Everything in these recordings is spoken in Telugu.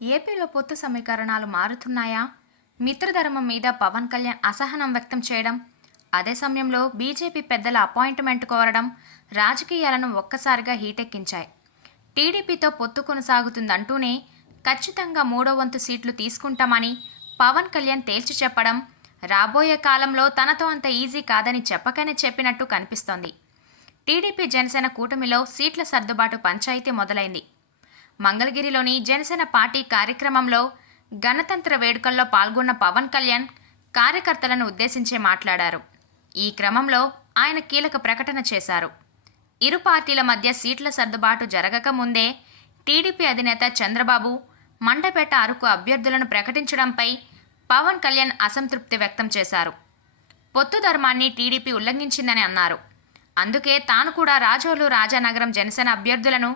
ఏపీలో పొత్తు సమీకరణాలు మారుతున్నాయా? మిత్రధర్మం మీద పవన్ కళ్యాణ్ అసహనం వ్యక్తం చేయడం అదే సమయంలో బీజేపీ పెద్దల అపాయింట్మెంట్ కోరడం రాజకీయాలను ఒక్కసారిగా హీటెక్కించాయి. టీడీపీతో పొత్తు కొనసాగుతుందంటూనే ఖచ్చితంగా మూడో వంతు సీట్లు తీసుకుంటామని పవన్ కళ్యాణ్ తేల్చి చెప్పడం రాబోయే కాలంలో తనతో అంత ఈజీ కాదని చెప్పకనే చెప్పినట్టు కనిపిస్తోంది. టీడీపీ జనసేన కూటమిలో సీట్ల సర్దుబాటు పంచాయతీ మొదలైంది. మంగళగిరిలోని జనసేన పార్టీ కార్యక్రమంలో గణతంత్ర వేడుకల్లో పాల్గొన్న పవన్ కళ్యాణ్ కార్యకర్తలను ఉద్దేశించి మాట్లాడారు. ఈ క్రమంలో ఆయన కీలక ప్రకటన చేశారు. ఇరు పార్టీల మధ్య సీట్ల సర్దుబాటు జరగక ముందే టీడీపీ అధినేత చంద్రబాబు మండపేట అరకు అభ్యర్థులను ప్రకటించడంపై పవన్ కళ్యాణ్ అసంతృప్తి వ్యక్తం చేశారు. పొత్తు ధర్మాన్ని టీడీపీ ఉల్లంఘించిందని అన్నారు. అందుకే తాను కూడా రాజోలు రాజానగరం జనసేన అభ్యర్థులను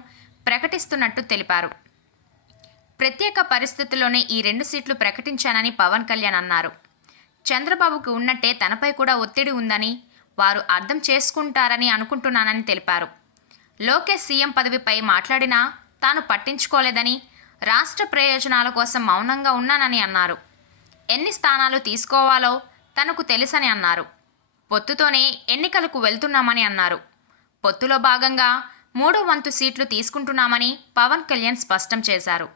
ప్రకటిస్తున్నట్టు తెలిపారు. ప్రత్యేక పరిస్థితుల్లోనే ఈ రెండు సీట్లు ప్రకటించానని పవన్ కళ్యాణ్ అన్నారు. చంద్రబాబుకు ఉన్నట్టే తనపై కూడా ఒత్తిడి ఉందని వారు అర్థం చేసుకుంటారని అనుకుంటున్నానని తెలిపారు. లోకేష్ సీఎం పదవిపై మాట్లాడినా తాను పట్టించుకోలేదని రాష్ట్ర ప్రయోజనాల కోసం మౌనంగా ఉన్నానని అన్నారు. ఎన్ని స్థానాలు తీసుకోవాలో తనకు తెలుసని అన్నారు. పొత్తుతోనే ఎన్నికలకు వెళ్తున్నామని అన్నారు. పొత్తులో భాగంగా మూడో వంతు సీట్లు తీసుకుంటున్నామని పవన్ కళ్యాణ్ స్పష్టం చేశారు.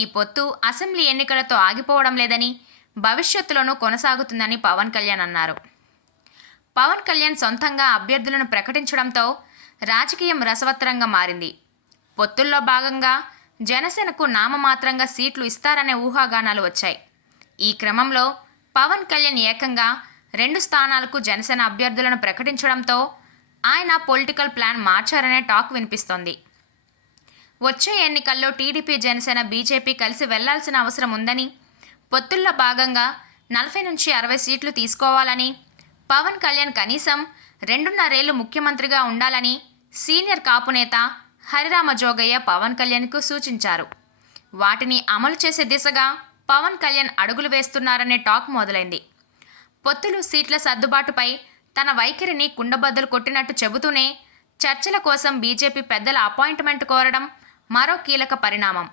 ఈ పొత్తు అసెంబ్లీ ఎన్నికలతో ఆగిపోవడం లేదని భవిష్యత్తులోనూ కొనసాగుతుందని పవన్ కళ్యాణ్ అన్నారు. పవన్ కళ్యాణ్ సొంతంగా అభ్యర్థులను ప్రకటించడంతో రాజకీయం రసవత్తరంగా మారింది. పొత్తుల్లో భాగంగా జనసేనకు నామమాత్రంగా సీట్లు ఇస్తారనే ఊహాగానాలు వచ్చాయి. ఈ క్రమంలో పవన్ కళ్యాణ్ ఏకంగా రెండు స్థానాలకు జనసేన అభ్యర్థులను ప్రకటించడంతో ఆయన పొలిటికల్ ప్లాన్ మార్చారనే టాక్ వినిపిస్తోంది. వచ్చే ఎన్నికల్లో టీడీపీ జనసేన బీజేపీ కలిసి వెళ్ళాల్సిన అవసరం ఉందని పొత్తుల్లో భాగంగా నలభై నుంచి అరవై సీట్లు తీసుకోవాలని పవన్ కళ్యాణ్ కనీసం రెండున్నరేళ్ళు ముఖ్యమంత్రిగా ఉండాలని సీనియర్ కాపు నేత హరిరామ జోగయ్య పవన్ కళ్యాణ్కు సూచించారు. వాటిని అమలు చేసే దిశగా పవన్ కళ్యాణ్ అడుగులు వేస్తున్నారనే టాక్ మొదలైంది. పొత్తులు సీట్ల సర్దుబాటుపై తన వైఖరిని కుండబద్దలు కొట్టినట్టు చెబుతూనే చర్చల కోసం బీజేపీ పెద్దల అపాయింట్మెంట్ కోరడం మరో కీలక పరిణామం.